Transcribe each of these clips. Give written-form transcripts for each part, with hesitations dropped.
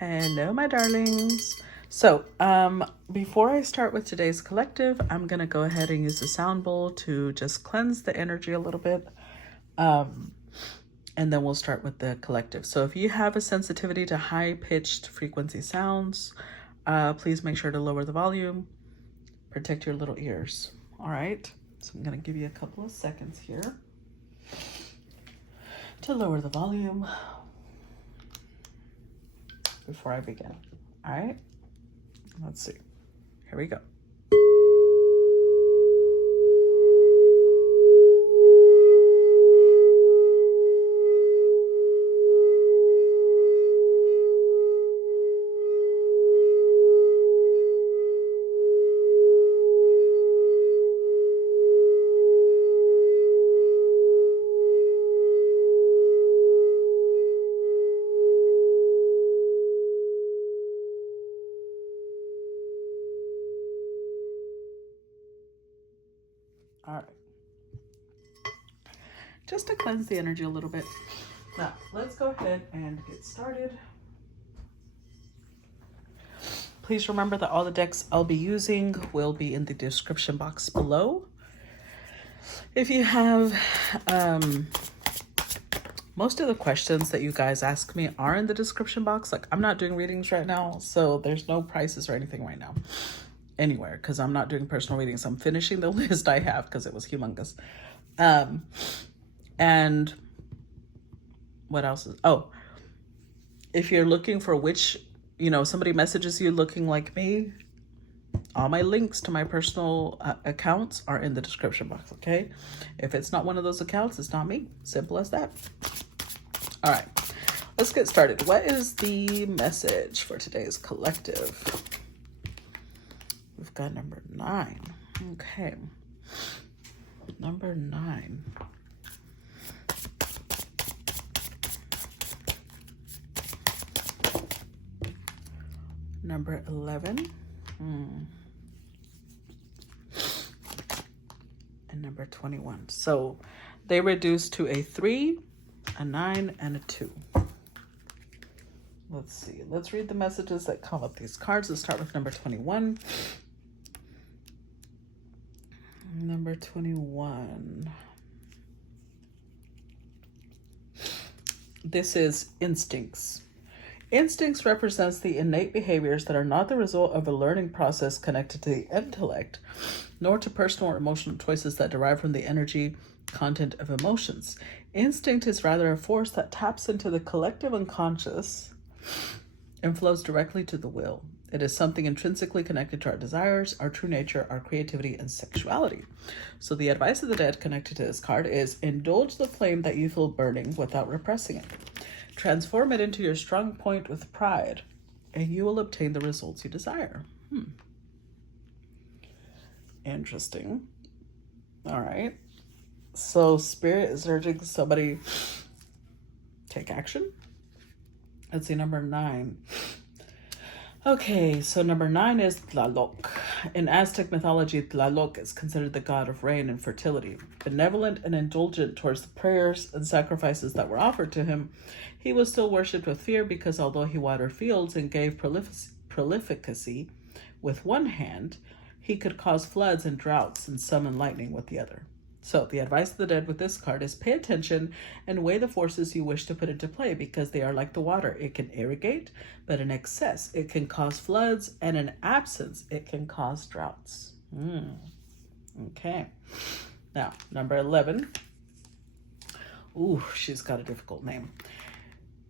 Hello, my darlings. So, before I start with today's collective, I'm going to go ahead and use the sound bowl to just cleanse the energy a little bit. And then we'll start with the collective. So if you have a sensitivity to high-pitched frequency sounds, please make sure to lower the volume. Protect your little ears. All right. So I'm going to give you a couple of seconds here to lower the volume before I begin. All right. Let's see. Here we go. All right. Just to cleanse the energy a little bit. Now, let's go ahead and get started. Please remember that all the decks I'll be using will be in the description box below. If you have, most of the questions that you guys ask me are in the description box. Like, I'm not doing readings right now, so there's no prices or anything right now anywhere because I'm not doing personal readings. I'm finishing the list I have because it was humongous. And what else is, if you're looking for which, somebody messages you looking like me, all my links to my personal accounts are in the description box, okay? If it's not one of those accounts, it's not me. Simple as that. All right, let's get started. What is the message for today's collective? We've got number 9. Okay. Number 9. Number 11. And number 21. So they reduce to a 3, a 9, and a 2. Let's see. Let's read the messages that come with these cards. Let's start with number 21. Number 21. This is instincts. Instincts represents the innate behaviors that are not the result of a learning process connected to the intellect, nor to personal or emotional choices that derive from the energy content of emotions. Instinct is rather a force that taps into the collective unconscious and flows directly to the will. It is something intrinsically connected to our desires, our true nature, our creativity, and sexuality. So the advice of the dead connected to this card is indulge the flame that you feel burning without repressing it. Transform it into your strong point with pride, and you will obtain the results you desire. Interesting. All right. So Spirit is urging somebody take action. Let's see, number 9. Okay, so number 9 is Tlaloc. In Aztec mythology, Tlaloc is considered the god of rain and fertility. Benevolent and indulgent towards the prayers and sacrifices that were offered to him, he was still worshipped with fear because although he watered fields and gave prolificacy with one hand, he could cause floods and droughts and summon lightning with the other. So the advice of the dead with this card is pay attention and weigh the forces you wish to put into play because they are like the water. It can irrigate, but in excess, it can cause floods, and in absence, it can cause droughts. Okay. Now, number 11. Ooh, she's got a difficult name.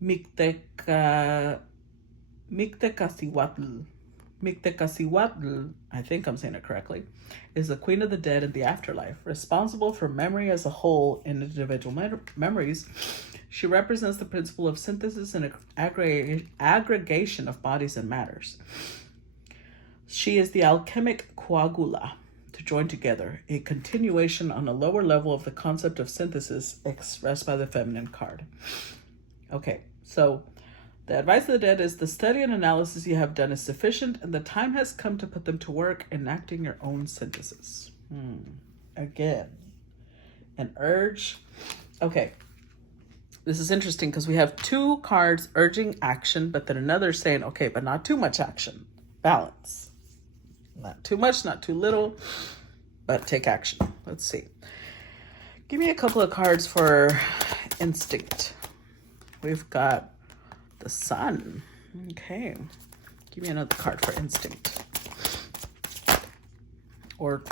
Mictecacihuatl, I think I'm saying it correctly, is the queen of the dead in the afterlife, responsible for memory as a whole in individual memories. She represents the principle of synthesis and aggregation of bodies and matters. She is the alchemic coagula, to join together, a continuation on a lower level of the concept of synthesis expressed by the feminine card. Okay, so the advice of the dead is the study and analysis you have done is sufficient, and the time has come to put them to work enacting your own synthesis. Again, an urge. Okay, This is interesting because we have 2 cards urging action, but then another saying, okay, but not too much action. Balance. Not too much, not too little, but take action. Let's see. Give me a couple of cards for instinct. We've got the Sun. Okay. Give me another card for instinct. Or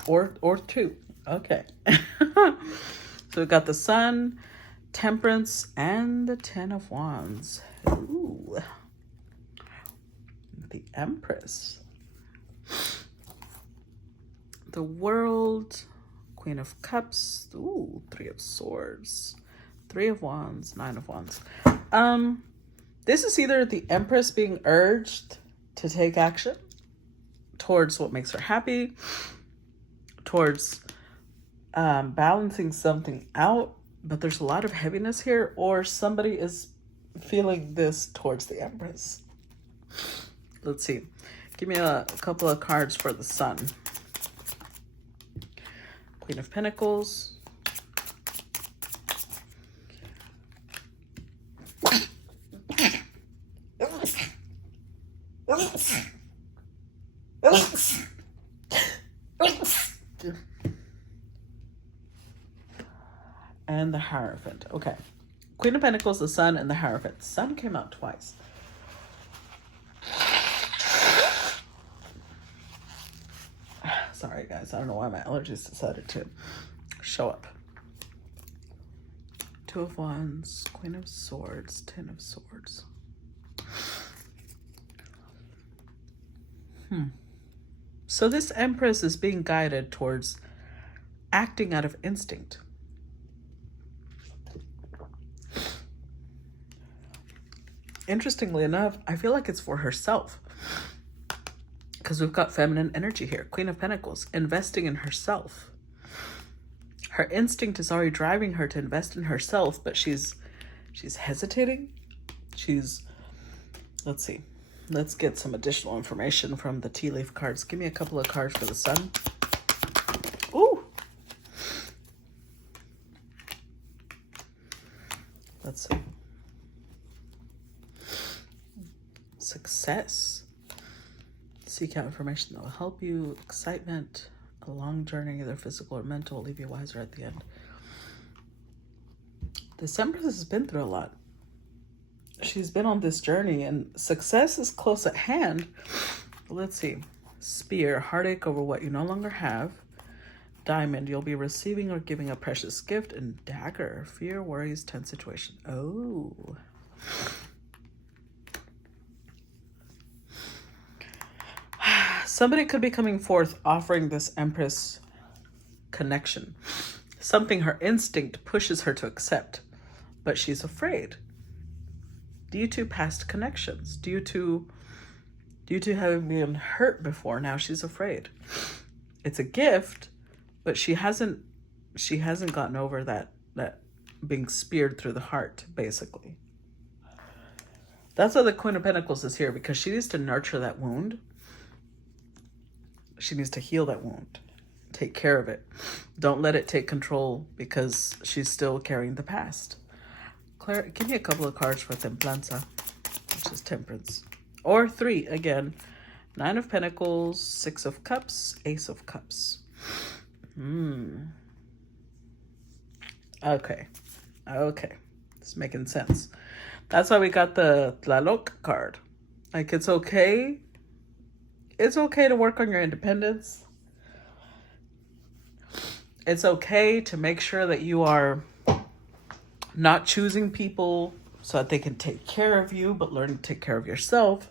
2. Okay. So we've got the Sun, Temperance, and the 10 of Wands. Ooh. The Empress. The World, Queen of Cups. Ooh, 3 of Swords. 3 of Wands, 9 of Wands. This is either the Empress being urged to take action towards what makes her happy, towards balancing something out, but there's a lot of heaviness here, or somebody is feeling this towards the Empress. Let's see. Give me a couple of cards for the Sun. Queen of Pentacles. And the Hierophant. Okay. Queen of Pentacles, the Sun, and the Hierophant. The Sun came out twice. Sorry, guys. I don't know why my allergies decided to show up. 2 of Wands, Queen of Swords, 10 of Swords. So this Empress is being guided towards acting out of instinct. Interestingly enough, I feel like it's for herself, because we've got feminine energy here. Queen of Pentacles, investing in herself. Her instinct is already driving her to invest in herself, but she's hesitating. Let's see. Let's get some additional information from the tea leaf cards. Give me a couple of cards for the Sun. Ooh. Let's see. Success. Seek out information that will help you. Excitement. A long journey, either physical or mental, will leave you wiser at the end. This Empress has been through a lot. She's been on this journey, and success is close at hand. Let's see. Spear, heartache over what you no longer have. Diamond, you'll be receiving or giving a precious gift. And Dagger, fear, worries, tense situation. Oh. Somebody could be coming forth offering this Empress connection. Something her instinct pushes her to accept, but she's afraid. Due to past connections, due to having been hurt before, now she's afraid. It's a gift, but she hasn't gotten over that being speared through the heart, basically. That's why the Queen of Pentacles is here, because she needs to nurture that wound. She needs to heal that wound, take care of it. Don't let it take control, because she's still carrying the past. Claire, give me a couple of cards for Templanza, which is Temperance. Or 3, again. 9 of Pentacles, 6 of Cups, Ace of Cups. Okay. It's making sense. That's why we got the Tlaloc card. Like, it's okay. It's okay to work on your independence. It's okay to make sure that you are not choosing people so that they can take care of you, but learn to take care of yourself.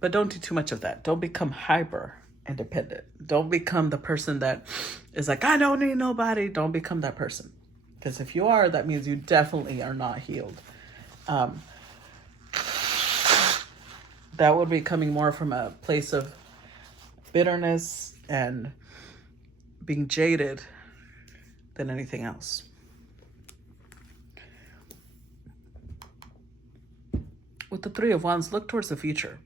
But don't do too much of that. Don't become hyper independent. Don't become the person that is like, I don't need nobody. Don't become that person. Because if you are, that means you definitely are not healed. That would be coming more from a place of bitterness and being jaded than anything else. With the 3 of Wands, look towards the future.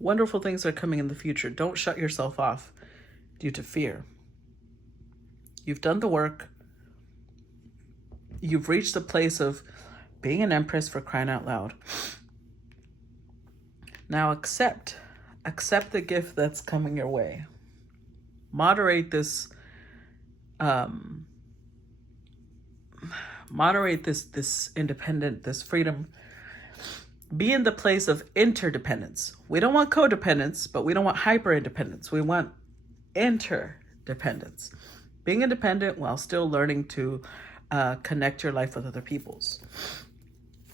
Wonderful things are coming in the future. Don't shut yourself off due to fear. You've done the work. You've reached a place of Being an empress, for crying out loud. Now accept the gift that's coming your way. Moderate this independent, this freedom. Be in the place of interdependence. We don't want codependence, but we don't want hyper independence. We want interdependence. Being independent while still learning to connect your life with other people's.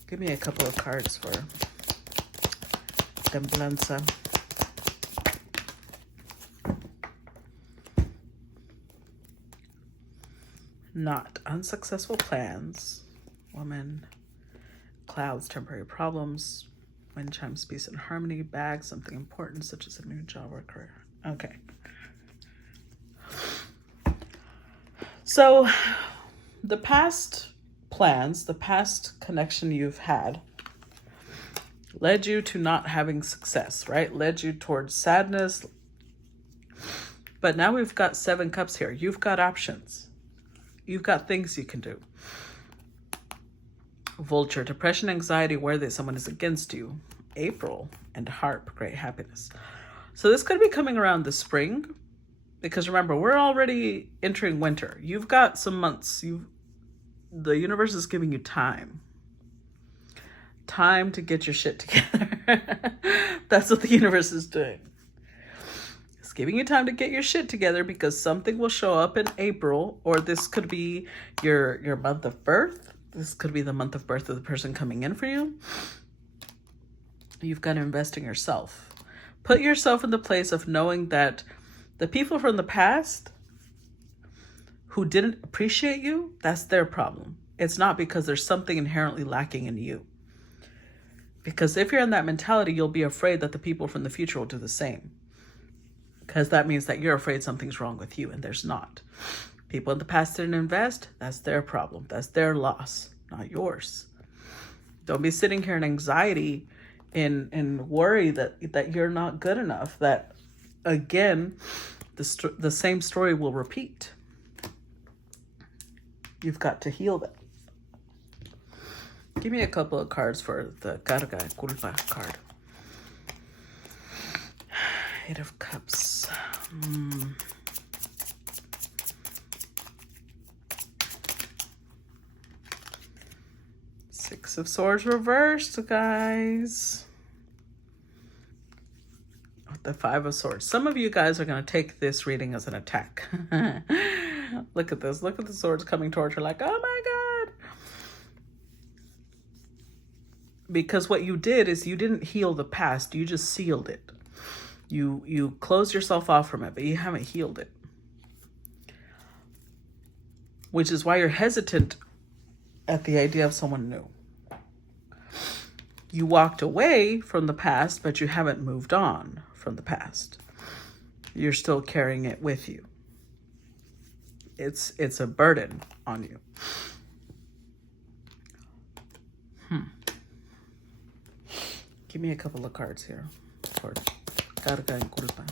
Give me a couple of cards for Templanza. Not unsuccessful plans. Woman. Clouds, temporary problems. Wind chimes, peace and harmony. Bags, something important such as a new job or career. Okay. So the past plans, the past connection you've had led you to not having success, right? Led you towards sadness. But now we've got 7 cups here. You've got options. You've got things you can do. Vulture, depression, anxiety, worthy someone is against you. April, and harp, great happiness. So this could be coming around the spring, because remember, we're already entering winter. You've got some months. The universe is giving you time. Time to get your shit together. That's what the universe is doing. It's giving you time to get your shit together because something will show up in April, or this could be your month of birth. This could be the month of birth of the person coming in for you. You've got to invest in yourself. Put yourself in the place of knowing that the people from the past who didn't appreciate you, that's their problem. It's not because there's something inherently lacking in you. Because if you're in that mentality, you'll be afraid that the people from the future will do the same. Because that means that you're afraid something's wrong with you, and there's not. People in the past didn't invest, that's their problem. That's their loss, not yours. Don't be sitting here in anxiety and worry that you're not good enough. That, again, the same story will repeat. You've got to heal that. Give me a couple of cards for the Carga y Culpa card. 8 of Cups. 6 of Swords reversed, guys. The 5 of Swords. Some of you guys are going to take this reading as an attack. Look at this. Look at the swords coming towards her like, oh my God. Because what you did is you didn't heal the past. You just sealed it. You closed yourself off from it, but you haven't healed it. Which is why you're hesitant at the idea of someone new. You walked away from the past, but you haven't moved on from the past. You're still carrying it with you. It's a burden on you. Give me a couple of cards here for Carga y Culpa.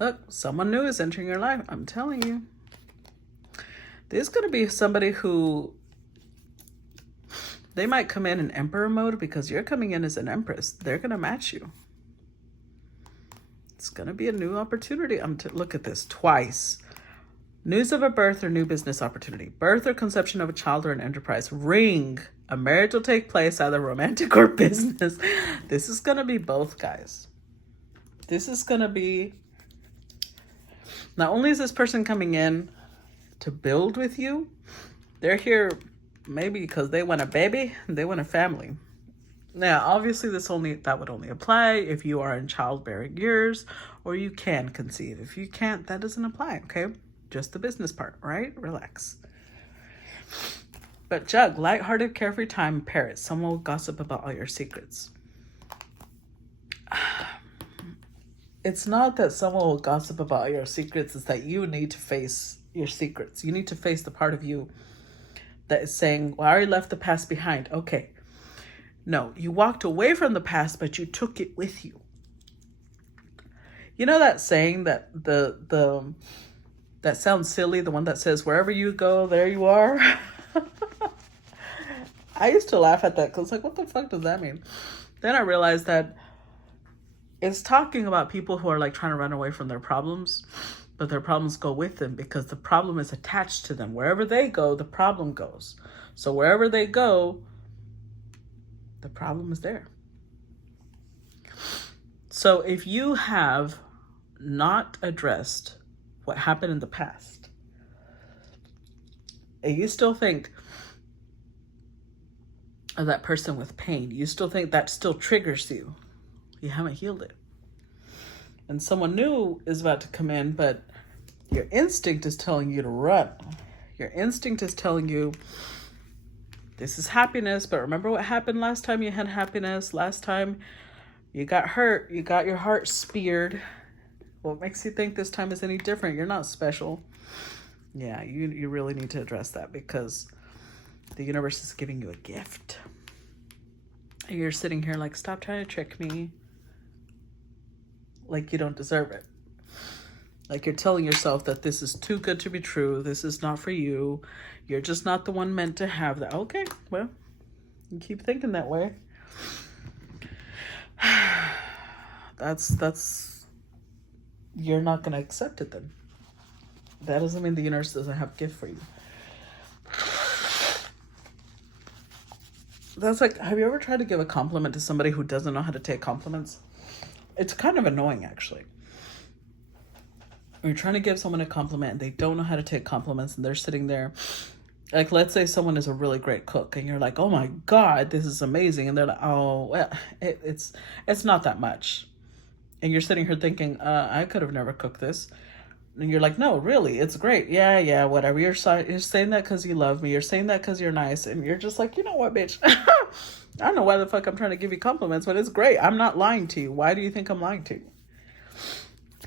Look, someone new is entering your life. I'm telling you. There's going to be somebody who, they might come in emperor mode because you're coming in as an empress. They're going to match you. It's going to be a new opportunity. Look at this twice. News of a birth or new business opportunity. Birth or conception of a child or an enterprise. Ring. A marriage will take place, either romantic or business. This is going to be both, guys. This is going to be... Not only is this person coming in to build with you, they're here maybe because they want a baby, they want a family. Now, obviously that would only apply if you are in childbearing years or you can conceive. If you can't, that doesn't apply, okay? Just the business part, right? Relax. But Jug, lighthearted, carefree time, parrot. Someone will gossip about all your secrets. It's not that someone will gossip about your secrets. It's that you need to face your secrets. You need to face the part of you that is saying, well, I already left the past behind. Okay. No, you walked away from the past, but you took it with you. You know that saying that that sounds silly, the one that says wherever you go, there you are. I used to laugh at that because like, what the fuck does that mean? Then I realized that it's talking about people who are like trying to run away from their problems, but their problems go with them because the problem is attached to them. Wherever they go, the problem goes. So wherever they go, the problem is there. So if you have not addressed what happened in the past, and you still think of that person with pain, you still think that still triggers you, you haven't healed it. And someone new is about to come in, but your instinct is telling you to run. Your instinct is telling you, this is happiness, but remember what happened last time you had happiness? Last time you got hurt, you got your heart speared. What makes you think this time is any different? You're not special. Yeah, you really need to address that because the universe is giving you a gift. And you're sitting here like, stop trying to trick me. Like you don't deserve it. Like you're telling yourself that this is too good to be true. This is not for you. You're just not the one meant to have that. Okay, well, you keep thinking that way. That's you're not going to accept it then. That doesn't mean the universe doesn't have a gift for you. That's like, have you ever tried to give a compliment to somebody who doesn't know how to take compliments? It's kind of annoying, actually. When you're trying to give someone a compliment and they don't know how to take compliments and they're sitting there, like, let's say someone is a really great cook and you're like, oh my God, this is amazing. And they're like, oh, well, it's not that much. And you're sitting here thinking, I could have never cooked this. And you're like, no, really, it's great. Yeah, whatever. You're saying that because you love me. You're saying that because you're nice. And you're just like, you know what, bitch? I don't know why the fuck I'm trying to give you compliments, but it's great. I'm not lying to you. Why do you think I'm lying to you?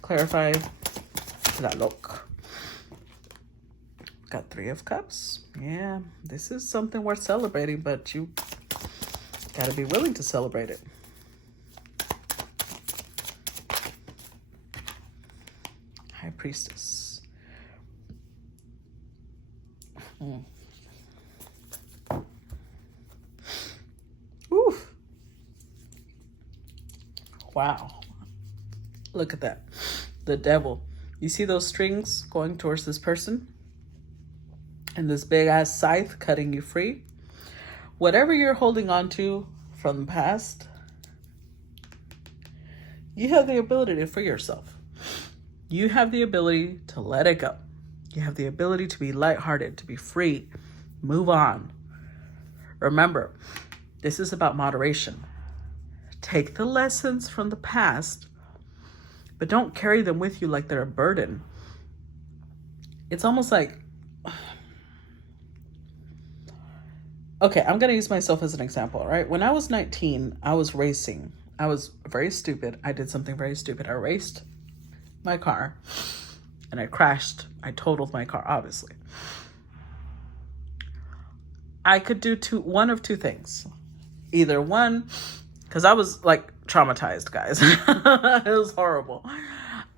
Clarify that look. Got 3 of Cups. Yeah, this is something worth celebrating, but you gotta be willing to celebrate it. High Priestess. Oof. Wow. Look at that. The Devil. You see those strings going towards this person? And this big ass scythe cutting you free? Whatever you're holding on to from the past, you have the ability to free yourself. You have the ability to let it go. You have the ability to be lighthearted, to be free, move on. Remember, this is about moderation. Take the lessons from the past, but don't carry them with you like they're a burden. It's almost like, okay, I'm going to use myself as an example, right? When I was 19, I was racing. I was very stupid. I did something very stupid. I raced my car and I crashed. I totaled my car, obviously. I could do one of two things. Either one, because I was like traumatized, guys. It was horrible.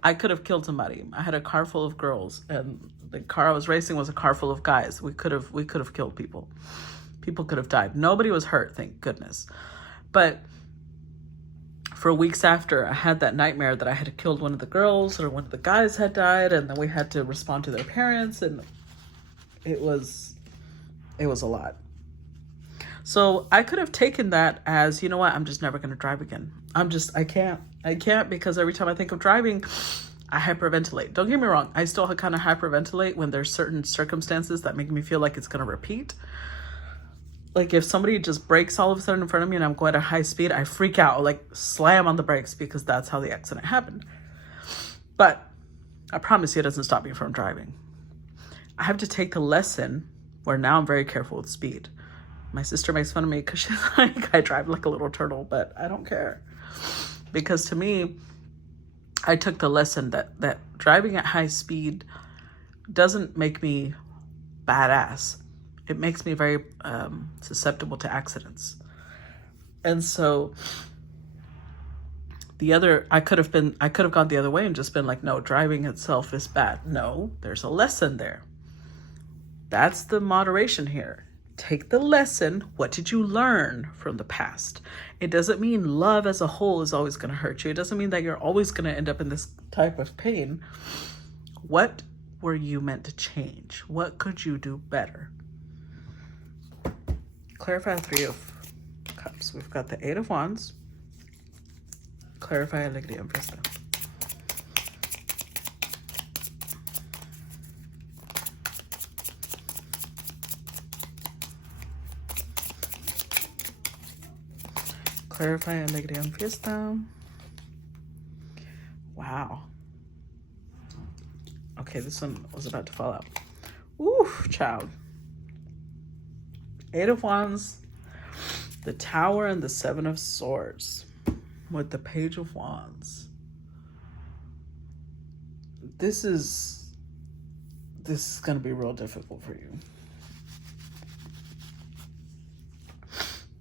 I could have killed somebody. I had a car full of girls and the car I was racing was a car full of guys. We could have killed people. People could have died. Nobody was hurt, thank goodness. But for weeks after, I had that nightmare that I had killed one of the girls or one of the guys had died, and then we had to respond to their parents, and it was a lot. So I could have taken that as, you know what, I'm just never going to drive again. I can't because every time I think of driving, I hyperventilate. Don't get me wrong. I still kind of hyperventilate when there's certain circumstances that make me feel like it's going to repeat. Like if somebody just brakes all of a sudden in front of me and I'm going at high speed, I freak out, like slam on the brakes because that's how the accident happened. But I promise you it doesn't stop me from driving. I have to take the lesson where now I'm very careful with speed. My sister makes fun of me because she's like, I drive like a little turtle, but I don't care. Because to me, I took the lesson that driving at high speed doesn't make me badass. It makes me very susceptible to accidents. And so I could have gone the other way and just been like, no, driving itself is bad. No, there's a lesson there. That's the moderation here. Take the lesson. What did you learn from the past? It doesn't mean love as a whole is always going to hurt you. It doesn't mean that you're always going to end up in this type of pain. What were you meant to change? What could you do better? Clarify Three of Cups. We've got the Eight of Wands. Clarify Alegría and Fiesta. Clarify Alegría and Fiesta. Wow. Okay, this one was about to fall out. Oof, child. Eight of Wands, the Tower, and the Seven of Swords with the Page of Wands. This is going to be real difficult for you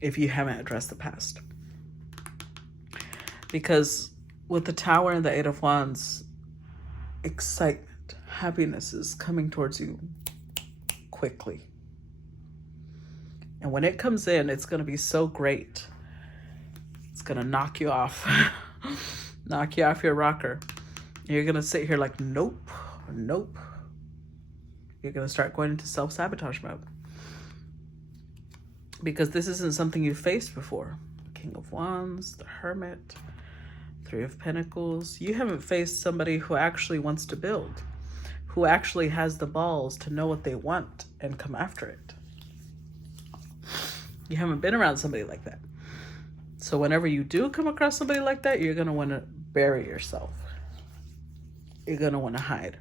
if you haven't addressed the past. Because with the Tower and the Eight of Wands, excitement, happiness is coming towards you quickly. And when it comes in, it's going to be so great. It's going to knock you off. Knock you off your rocker. You're going to sit here like, nope, nope. You're going to start going into self-sabotage mode. Because this isn't something you faced before. King of Wands, the Hermit, Three of Pentacles. You haven't faced somebody who actually wants to build, who actually has the balls to know what they want and come after it. You haven't been around somebody like that. So whenever you do come across somebody like that, you're going to want to bury yourself. You're going to want to hide.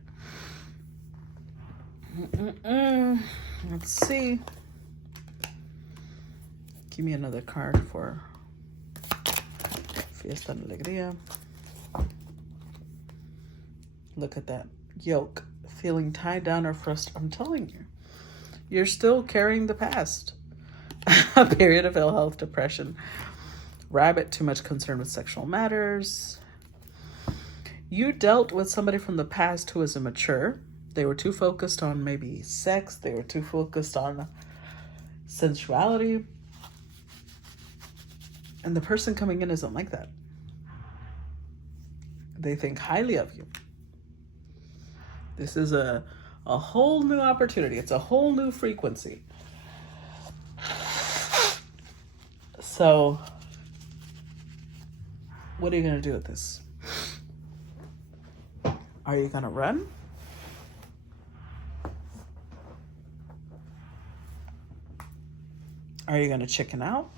Let's see. Give me another card for Fiesta and Alegría. Look at that. Yoke. Feeling tied down or frustrated. I'm telling you. You're still carrying the past. A period of ill health, depression. Rabbit, too much concern with sexual matters. You dealt with somebody from the past who was immature. They were too focused on maybe sex. They were too focused on sensuality. And the person coming in isn't like that. They think highly of you. This is a whole new opportunity. It's a whole new frequency. So, what are you going to do with this? Are you going to run? Are you going to chicken out?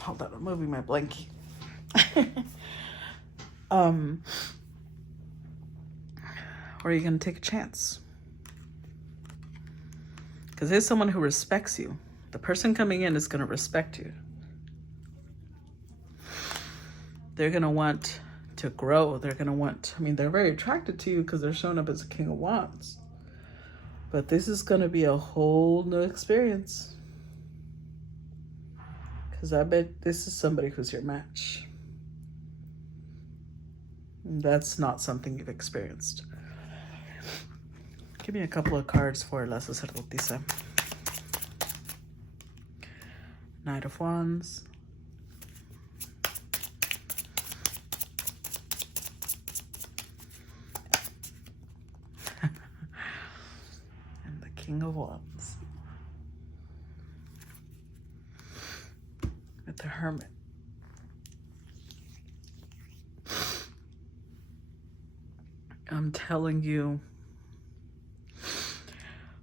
Hold on, I'm moving my blankie. Or are you going to take a chance? Because there's someone who respects you. The person coming in is going to respect you. They're going to want to grow. They're going to want, they're very attracted to you because they're showing up as a King of Wands. But this is going to be a whole new experience. Because I bet this is somebody who's your match. That's not something you've experienced. Give me a couple of cards for La Sacerdotisa. Knight of Wands. And the King of Wands. With the Hermit. I'm telling you,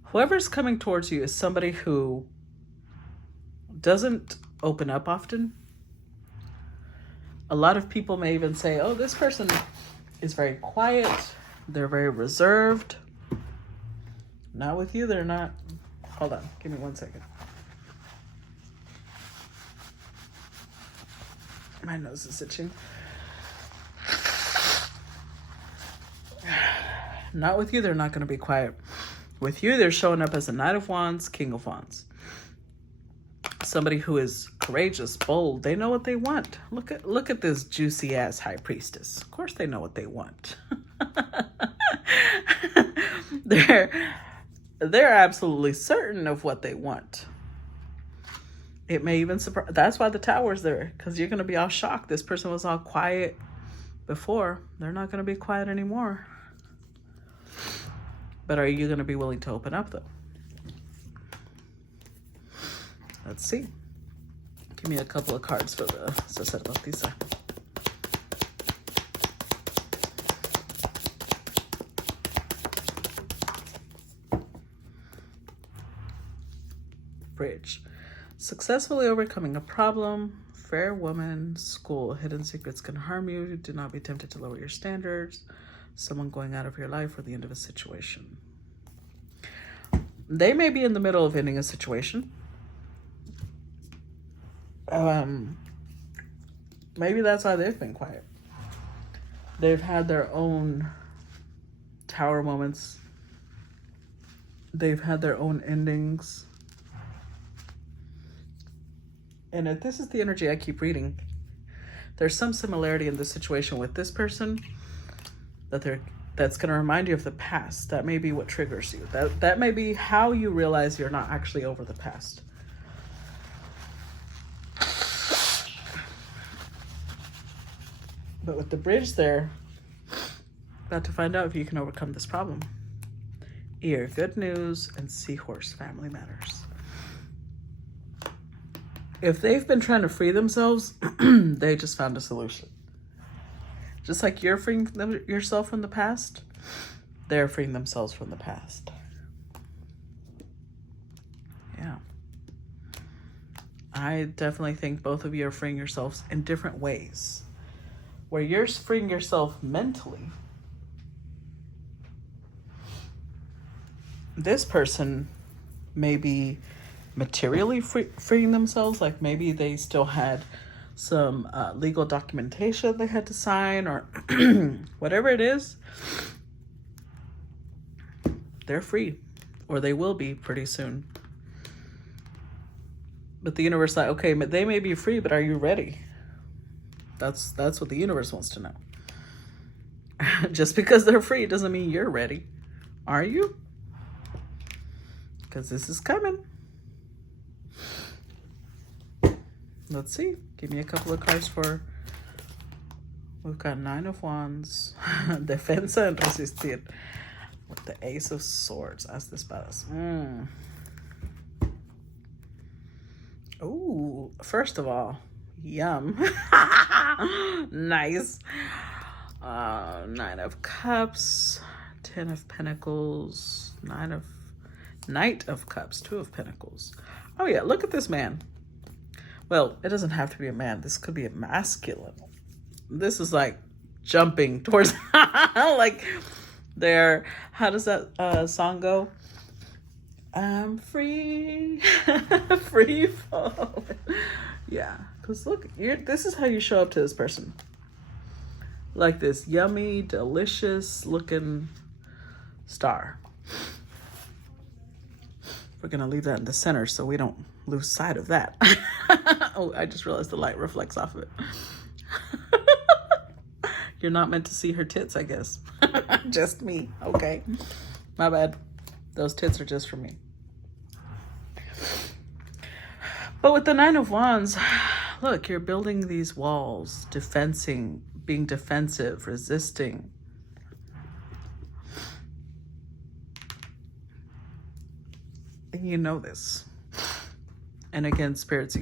whoever's coming towards you is somebody who doesn't open up often. A lot of people may even say, oh, this person is very quiet. They're very reserved. Not with you, they're not. Hold on, give me 1 second. My nose is itching. Not with you, they're not going to be quiet. With you, they're showing up as a Knight of Wands, King of Wands. Somebody who is courageous, bold. They know what they want. Look at this juicy ass High Priestess. Of course they know what they want. They're absolutely certain of what they want. It may even surprise. That's why the Tower's there, because you're going to be all shocked. This person was all quiet before. They're not going to be quiet anymore. But are you going to be willing to open up, though? Let's see. Give me a couple of cards for the sacerdotisa. Bridge. Successfully overcoming a problem. Fair woman. School. Hidden secrets can harm you. Do not be tempted to lower your standards. Someone going out of your life or the end of a situation. They may be in the middle of ending a situation. Maybe that's why they've been quiet. They've had their own Tower moments. They've had their own endings. And if this is the energy I keep reading, there's some similarity in this situation with this person that's going to remind you of the past. That may be what triggers you. That may be how you realize you're not actually over the past. But with the bridge there, about to find out if you can overcome this problem. Ear, good news, and Seahorse, family matters. If they've been trying to free themselves, they just found a solution. Just like you're freeing yourself from the past, they're freeing themselves from the past. Yeah. I definitely think both of you are freeing yourselves in different ways. Where you're freeing yourself mentally, this person may be materially freeing themselves. Like maybe they still had some legal documentation they had to sign or whatever it is. They're free, or they will be pretty soon. But the universe, like, okay, they may be free, but are you ready? That's what the universe wants to know. Just because they're free doesn't mean you're ready. Are you? Because this is coming. Let's see. Give me a couple of cards for... We've got Nine of Wands. Defensa and Resistir. With the Ace of Swords. As de Espadas. Ooh. First of all... Yum. Nice. Nine of Cups, 10 of Pentacles, Knight of Cups, 2 of Pentacles. Oh yeah, look at this man. Well, it doesn't have to be a man. This could be a masculine. This is like jumping towards like there. How does that song go? I'm free, free fall. Yeah. Because look, this is how you show up to this person. Like this yummy, delicious looking star. We're going to leave that in the center so we don't lose sight of that. Oh, I just realized the light reflects off of it. You're not meant to see her tits, I guess. Just me. Okay. My bad. Those tits are just for me. But with the Nine of Wands... Look, you're building these walls, being defensive, resisting. And you know this. And again, Spirit's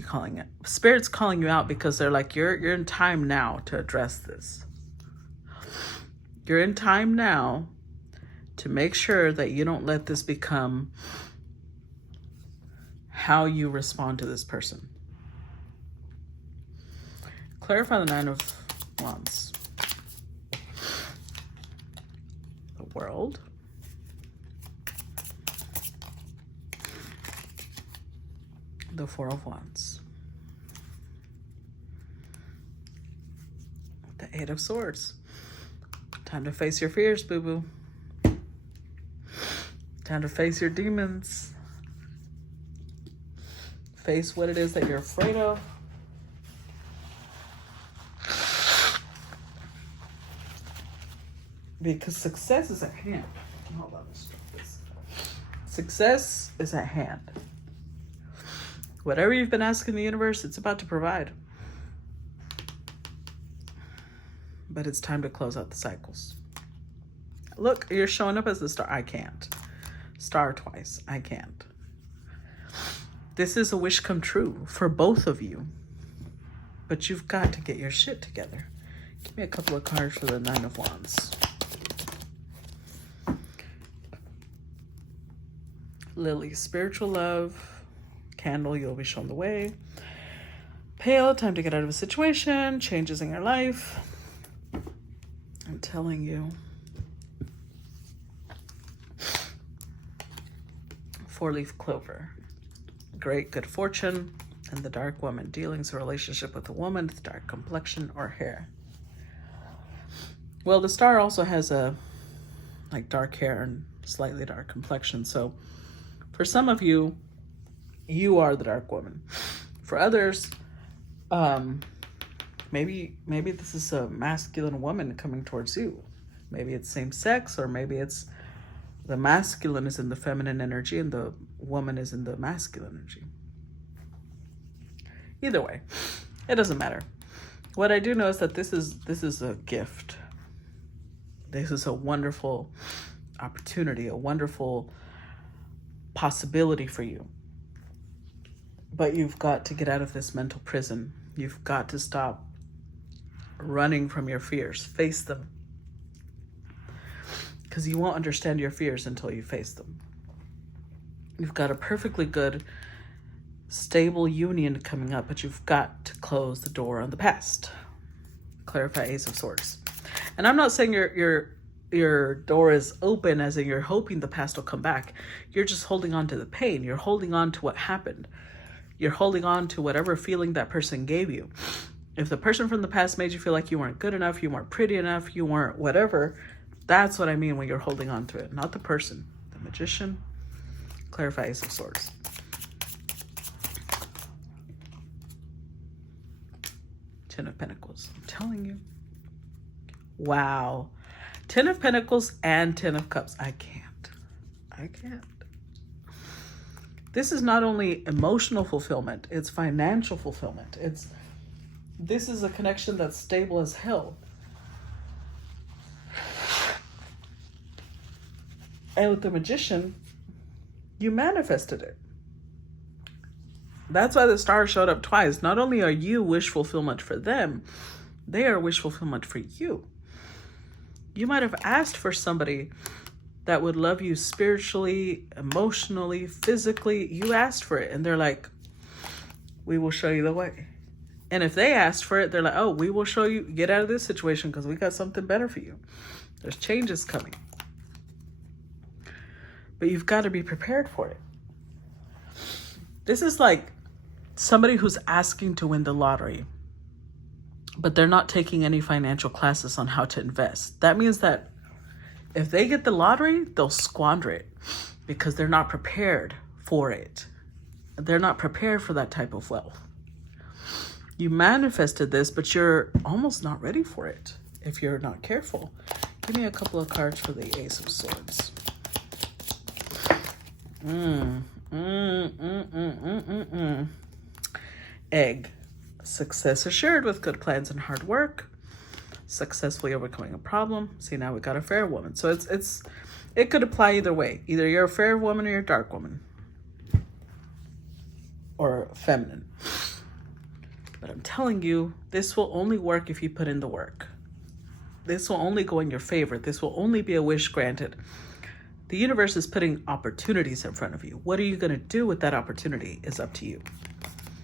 calling you out because they're like, you're in time now to address this. You're in time now to make sure that you don't let this become how you respond to this person. Clarify the Nine of Wands. The World. The Four of Wands. The Eight of Swords. Time to face your fears, boo-boo. Time to face your demons. Face what it is that you're afraid of. Because success is at hand. Hold on, let's drop this. Success is at hand. Whatever you've been asking the universe, it's about to provide. But it's time to close out the cycles. Look, you're showing up as the star. I can't. Star twice. I can't. This is a wish come true for both of you. But you've got to get your shit together. Give me a couple of cards for the Nine of Wands. Lily, spiritual love. Candle, you'll be shown the way. Pale, time to get out of a situation. Changes in your life. I'm telling you. Four-leaf clover. Great good fortune. And the dark woman. Dealings, a relationship with a woman with dark complexion or hair. Well, the star also has a like dark hair and slightly dark complexion. So for some of you, you are the dark woman. For others, maybe this is a masculine woman coming towards you. Maybe it's same sex, or maybe it's the masculine is in the feminine energy and the woman is in the masculine energy. Either way, it doesn't matter. What I do know is that this is a gift. This is a wonderful opportunity, a wonderful possibility for you. But you've got to get out of this mental prison. You've got to stop running from your fears. Face them. Because you won't understand your fears until you face them. You've got a perfectly good, stable union coming up, but you've got to close the door on the past. Clarify Ace of Swords. And I'm not saying your door is open as in you're hoping the past will come back. You're just holding on to the pain. You're holding on to what happened. You're holding on to whatever feeling that person gave you. If the person from the past made you feel like you weren't good enough, you weren't pretty enough, you weren't whatever, that's what I mean when you're holding on to it, not the person. The Magician. Clarify Ace of Swords. Ten of Pentacles. I'm telling you. Wow. Ten of Pentacles and Ten of Cups. I can't. This is not only emotional fulfillment, it's financial fulfillment. This is a connection that's stable as hell. And with the Magician, you manifested it. That's why the star showed up twice. Not only are you wish fulfillment for them, they are wish fulfillment for you. You might have asked for somebody that would love you spiritually, emotionally, physically. You asked for it and they're like, we will show you the way. And if they asked for it, they're like, oh, we will show you, get out of this situation because we got something better for you. There's changes coming. But you've got to be prepared for it. This is like somebody who's asking to win the lottery, but they're not taking any financial classes on how to invest. That means that if they get the lottery, they'll squander it because they're not prepared for it. They're not prepared for that type of wealth. You manifested this, but you're almost not ready for it if you're not careful. Give me a couple of cards for the Ace of Swords. Egg. Success assured with good plans and hard work. Successfully overcoming a problem. See, now we got a fair woman. So it could apply either way. Either you're a fair woman or you're a dark woman. Or feminine. But I'm telling you, this will only work if you put in the work. This will only go in your favor. This will only be a wish granted. The universe is putting opportunities in front of you. What are you going to do with that opportunity is up to you.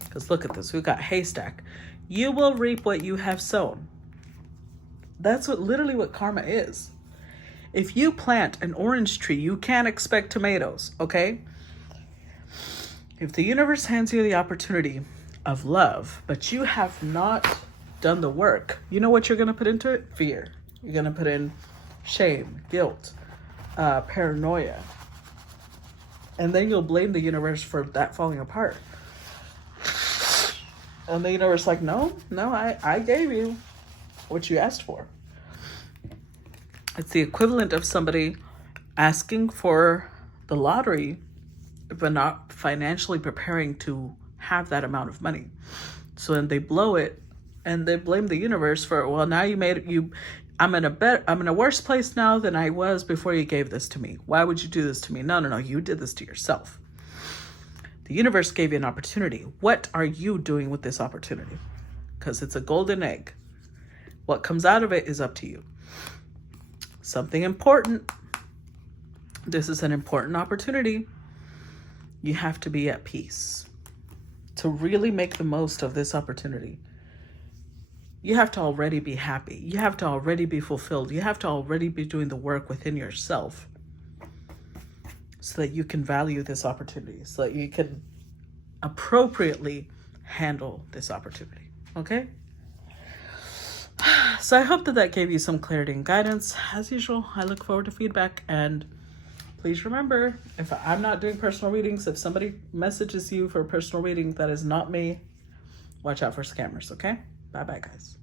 Because look at this. We've got haystack. You will reap what you have sown. That's literally what karma is. If you plant an orange tree, you can't expect tomatoes, okay? If the universe hands you the opportunity of love, but you have not done the work, you know what you're going to put into it? Fear. You're going to put in shame, guilt, paranoia. And then you'll blame the universe for that falling apart. And the universe is like, no, I gave you what you asked for. It's the equivalent of somebody asking for the lottery, but not financially preparing to have that amount of money. So then they blow it and they blame the universe for, well, now I'm in a worse place now than I was before you gave this to me. Why would you do this to me? No, you did this to yourself. The universe gave you an opportunity. What are you doing with this opportunity? Because it's a golden egg. What comes out of it is up to you. Something important. This is an important opportunity. You have to be at peace. To really make the most of this opportunity, you have to already be happy. You have to already be fulfilled. You have to already be doing the work within yourself so that you can value this opportunity, so that you can appropriately handle this opportunity. Okay? So I hope that gave you some clarity and guidance. As usual, I look forward to feedback. And please remember, if I'm not doing personal readings, if somebody messages you for a personal reading that is not me, watch out for scammers, okay? Bye-bye, guys.